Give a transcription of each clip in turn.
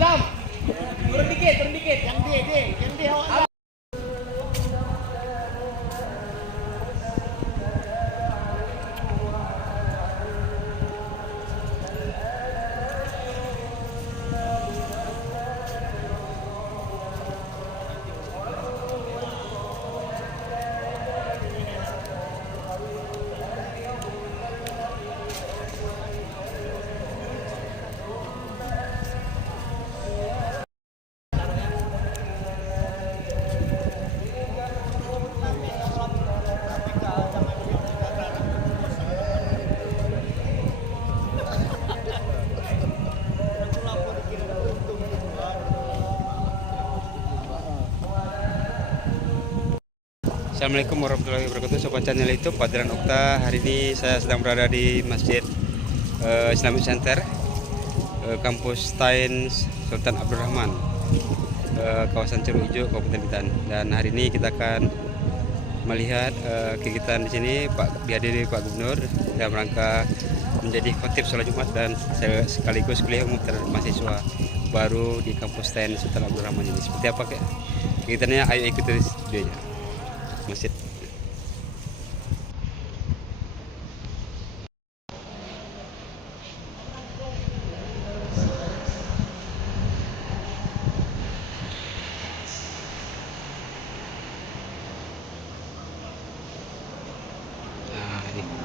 Jam. Turun dikit. Yang D awak. Assalamualaikum warahmatullahi wabarakatuh, sobat channel YouTube Padran Okta. Hari ini saya sedang berada di Masjid Islamic Center, kampus Tain Sultan Abdul Rahman, kawasan Curug Ijo, Kabupaten Bintan. Dan hari ini kita akan melihat kegiatan di sini dihadiri Pak Gubernur dalam rangka menjadi khotib sholat Jumat dan sekaligus kuliah umum terhadap mahasiswa baru di kampus Tain Sultan Abdul Rahman ini. Seperti apa kegiatannya? Ayo ikuti videonya. Masjid.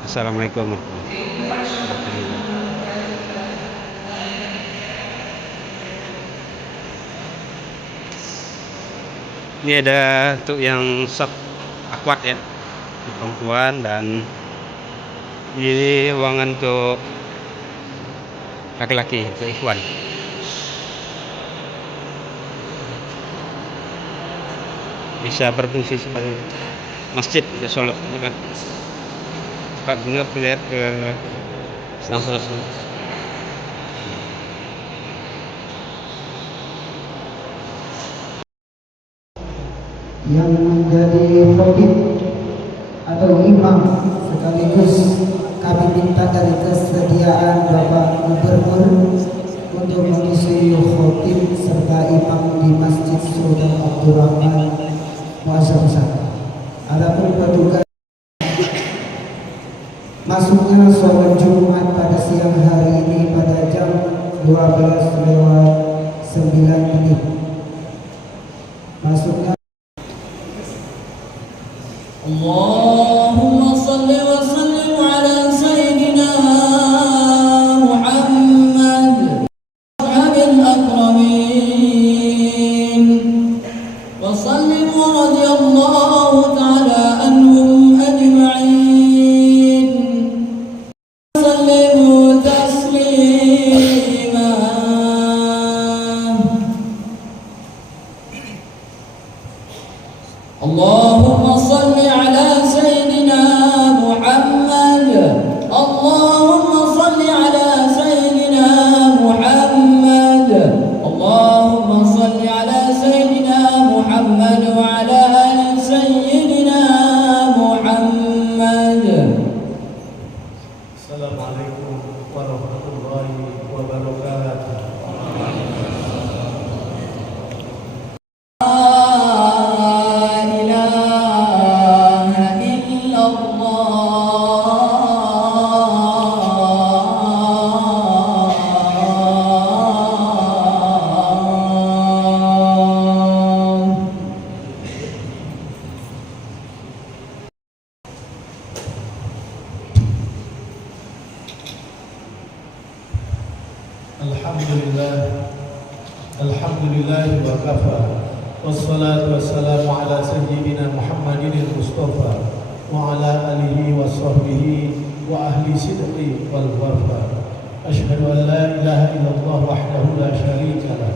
Assalamualaikum. Ini ada untuk yang shop akuat ya, perempuan, dan ini ruangan untuk laki-laki, untuk ikhwan. Bisa berfungsi sebagai masjid ya, sholat kan. Pak Gubernur lihat ke langsung. Yang menjadi khatib atau imam sekaligus kami minta dari kesediaan Bapak Gubernur untuk mengisi khatib serta imam di Masjid Sultan Abdul Rahman Muazzam. Adapun petugas masuknya sholat Jumat pada siang hari ini pada jam 12:09. Masuknya Allahumma salli wa sallim ala sayyidina Muhammad ashabil akramin wa sallim wa radiyallahu ta'ala anhum ajma'in sallimu taslima. Allahumma salli ala sayyidina Muhammad. Allahumma salli ala sayyidina Muhammad. Allahumma salli ala sayyidina Muhammad wa ala ali sayyidina Muhammad. Assalamualaikum warahmatullahi wabarakatuh. Alhamdulillah wa kafa. Wassalatu wassalamu ala sayyidina Muhammadin al-Mustafa wa ala alihi wa sahbihi wa ahli sidqi wal wafa. Ashhadu an la ilaha illallah wahdahu la syarika lah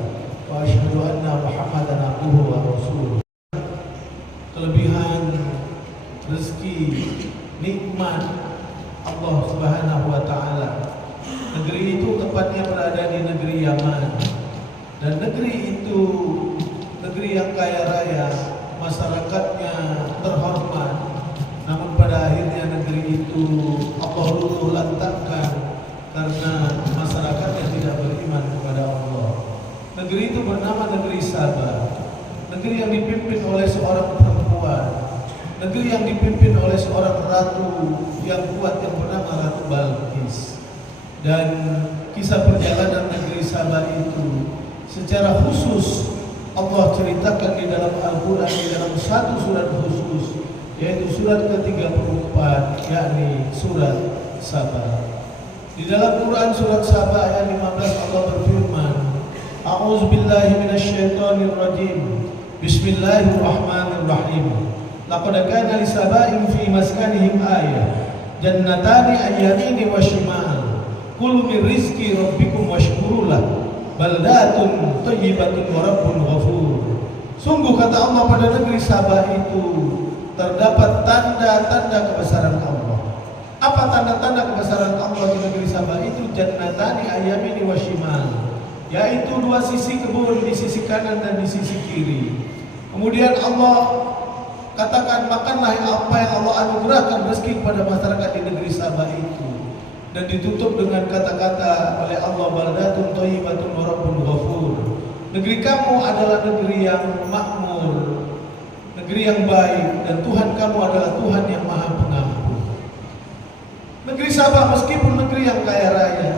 wa ashhadu anna Muhammadan abduhu wa rasuluh. Kelebihan rezeki nikmat Allah Subhanahu wa taala. Negeri itu tepatnya berada di negeri Yaman. Dan negeri itu negeri yang kaya raya, masyarakatnya terhormat. Namun pada akhirnya negeri itu Allah luluh lantakkan karena masyarakatnya tidak beriman kepada Allah. Negeri itu bernama negeri Sabah. Negeri yang dipimpin oleh seorang perempuan. Negeri yang dipimpin oleh seorang ratu yang kuat yang bernama Ratu Balqis. Dan kisah perjalanan negeri Sabah itu secara khusus Allah ceritakan di dalam Al-Quran, di dalam satu surat khusus, yaitu surat ke-34, yakni surat Sabah. Di dalam Quran surat Sabah ayat 15 Allah berfirman, A'udzubillahi minasyaitonirrajim. Bismillahirrahmanirrahim. Laqad kana li saba'in fi maskanihim ayah. Jannatani ayyamini wa shimal. Kulu min rizqi rabbikum washkurulah. Baldatun thayyibatun wa rabbun ghafur. Sungguh kata Allah, pada negeri Sabah itu terdapat tanda-tanda kebesaran Allah. Apa tanda-tanda kebesaran Allah di negeri Sabah itu? Jannatani ayyamini wa shimal, yaitu dua sisi kebun, di sisi kanan dan di sisi kiri. Kemudian Allah katakan, makanlah apa yang Allah anugerahkan rezeki kepada masyarakat di negeri Sabah itu. Dan ditutup dengan kata-kata oleh Allah, baldatun thayyibatun wa rabbun ghafur. Negeri kamu adalah negeri yang makmur, negeri yang baik, dan Tuhan kamu adalah Tuhan yang maha pengampun. Negeri Sabah meskipun negeri yang kaya raya,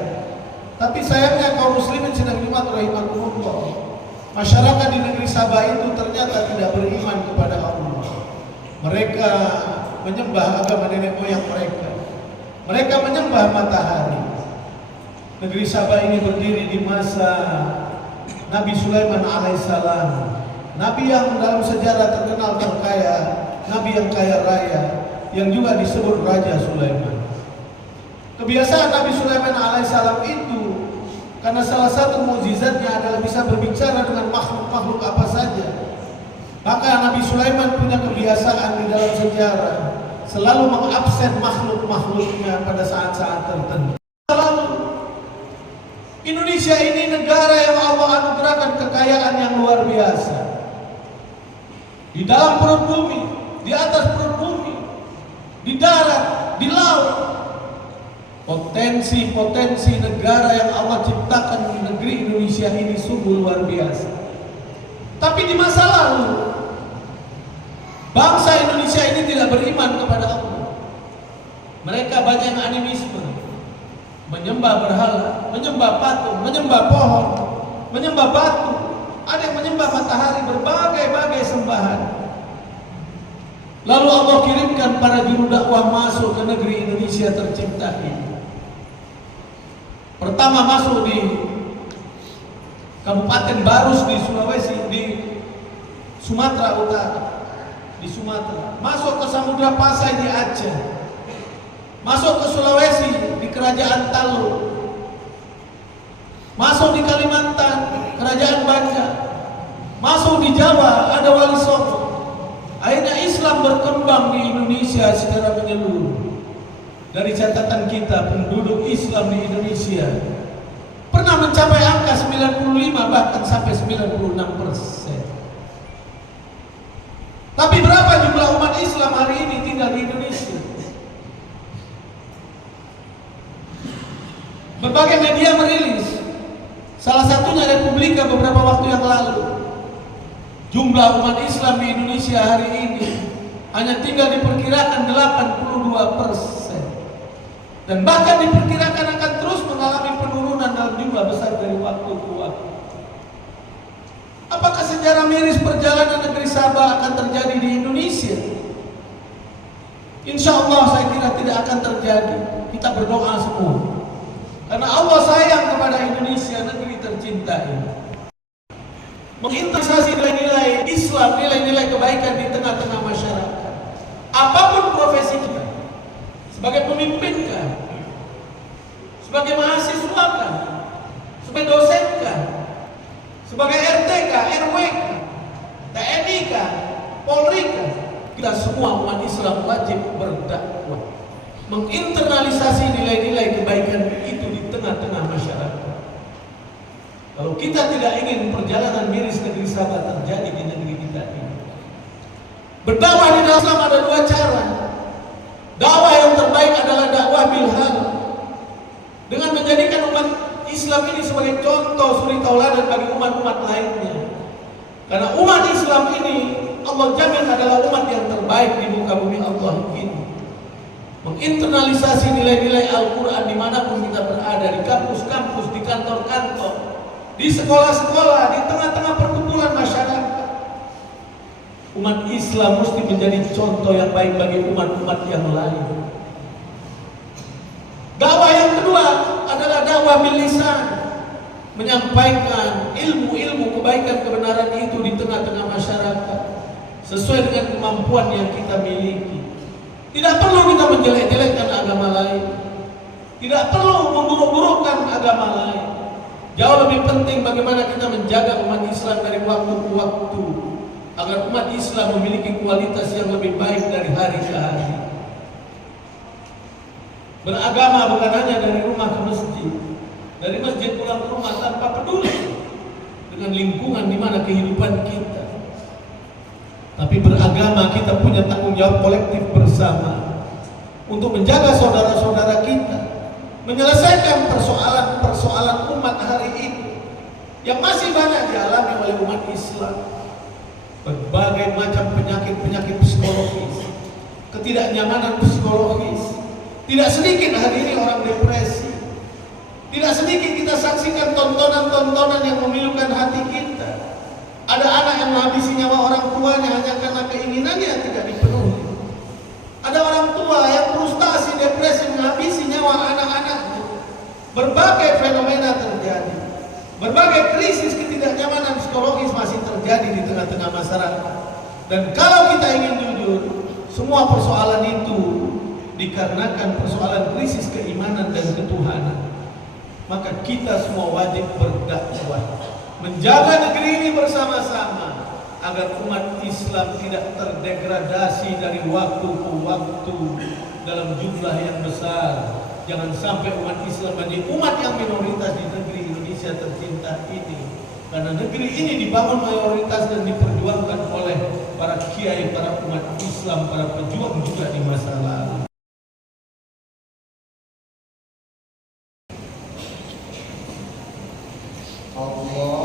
tapi sayangnya kaum muslimin sidang Jumat rahimakumullah, masyarakat di negeri Sabah itu ternyata tidak beriman kepada Allah. Mereka menyembah agama nenek moyang mereka. Mereka menyembah matahari. Negeri Sabah ini berdiri di masa Nabi Sulaiman alaihissalam, Nabi yang dalam sejarah terkenal terkaya, Nabi yang kaya raya, yang juga disebut Raja Sulaiman. Kebiasaan Nabi Sulaiman alaihissalam itu, karena salah satu mukjizatnya adalah bisa berbicara dengan makhluk-makhluk apa saja. Maka Nabi Sulaiman punya kebiasaan di dalam sejarah selalu mengabsen makhluk-makhluknya pada saat-saat tertentu. Selalu Indonesia ini negara yang Allah anugerahkan kekayaan yang luar biasa. Di dalam perut bumi, di atas perut bumi, di darat, di laut. Potensi-potensi negara yang Allah ciptakan di negeri Indonesia ini sungguh luar biasa. Tapi di masa lalu, bangsa Indonesia ini tidak beriman kepada Allah. Mereka banyak yang animisme, menyembah berhala, menyembah patung, menyembah pohon, menyembah batu, ada yang menyembah matahari, berbagai-bagai sembahan. Lalu Allah kirimkan para juru dakwah masuk ke negeri Indonesia tercipta ini. Pertama masuk di Kabupaten Barus di Sulawesi, di Sumatera Utara, di Sumatera. Masuk ke Samudra Pasai di Aceh. Masuk ke Sulawesi di Kerajaan Talu. Masuk di Kalimantan, Kerajaan Banjar. Masuk di Jawa, ada Wali Songo. Akhirnya Islam berkembang di Indonesia secara menyeluruh. Dari catatan kita, penduduk Islam di Indonesia pernah mencapai angka 95 bahkan sampai 96%. Tapi berapa jumlah umat Islam hari ini tinggal di Indonesia? Berbagai media merilis, salah satunya Republika beberapa waktu yang lalu, jumlah umat Islam di Indonesia hari ini hanya tinggal diperkirakan 82%. Dan bahkan diperkirakan akan terus mengalami penurunan dalam jumlah besar dari waktu ke waktu. Apakah sejarah miris perjalanan negeri Sabah akan terjadi di Indonesia? Insya Allah saya kira tidak akan terjadi. Kita berdoa semua, karena Allah sayang kepada Indonesia, negeri tercinta ini. Mengintegrasi nilai-nilai Islam, nilai-nilai kebaikan di tengah-tengah masyarakat. Apapun profesi kita, sebagai pemimpin kah, sebagai mahasiswa kah, sebagai dosen kah, sebagai RT kah, RW kah, TNI kah, Polri kah, kita semua umat Islam wajib berdakwah, menginternalisasi nilai-nilai kebaikan itu di tengah-tengah masyarakat. Kalau kita tidak ingin perjalanan miris negeri Sabah terjadi di negeri kita ini, berdakwah di dalam Islam ada dua cara. Dakwah yang terbaik adalah dakwah bilhal, dengan menjadikan umat Islam ini sebagai contoh suri tauladan bagi umat-umat lainnya. Karena umat Islam ini Allah jamin adalah umat yang terbaik di muka bumi Allah ini. Menginternalisasi nilai-nilai Al-Quran dimanapun kita berada, di kampus-kampus, di kantor-kantor, di sekolah-sekolah, di tengah-tengah perkumpulan masyarakat. Umat Islam mesti menjadi contoh yang baik bagi umat-umat yang lain. Dakwah yang kedua adalah dakwah bil lisan, menyampaikan ilmu-ilmu kebaikan kebenaran itu di tengah-tengah masyarakat sesuai dengan kemampuan yang kita miliki. Tidak perlu kita menjelek-jelekkan agama lain, tidak perlu memburuk-burukkan agama lain. Jauh lebih penting bagaimana kita menjaga umat Islam dari waktu ke waktu agar umat Islam memiliki kualitas yang lebih baik dari hari ke hari. Beragama bukan hanya dari rumah ke masjid, dari masjid pulang ke rumah tanpa peduli dengan lingkungan di mana kehidupan kita. Tapi beragama kita punya tanggung jawab kolektif bersama untuk menjaga saudara-saudara kita, menyelesaikan persoalan-persoalan umat hari ini yang masih banyak dialami oleh umat Islam. Berbagai macam penyakit-penyakit psikologis, ketidaknyamanan psikologis. Tidak sedikit hari ini orang depresi. Tidak sedikit kita saksikan tontonan-tontonan yang memilukan hati kita. Ada anak yang menghabisi nyawa orang tuanya hanya karena keinginannya yang tidak dipenuhi. Ada orang tua yang frustasi, depresi, menghabisi nyawa anak-anaknya. Berbagai fenomena terjadi. Berbagai krisis ketidaknyamanan psikologis masih terjadi di tengah-tengah masyarakat. Dan kalau kita ingin jujur, semua persoalan itu dikarenakan persoalan krisis keimanan dan ketuhanan. Maka kita semua wajib berdakwah, menjaga negeri ini bersama-sama agar umat Islam tidak terdegradasi dari waktu ke waktu dalam jumlah yang besar. Jangan sampai umat Islam menjadi umat yang minoritas di negeri Indonesia tercinta ini. Karena negeri ini dibangun mayoritas dan diperjuangkan oleh para kiai, para umat Islam, para pejuang juga di masa lalu. Allah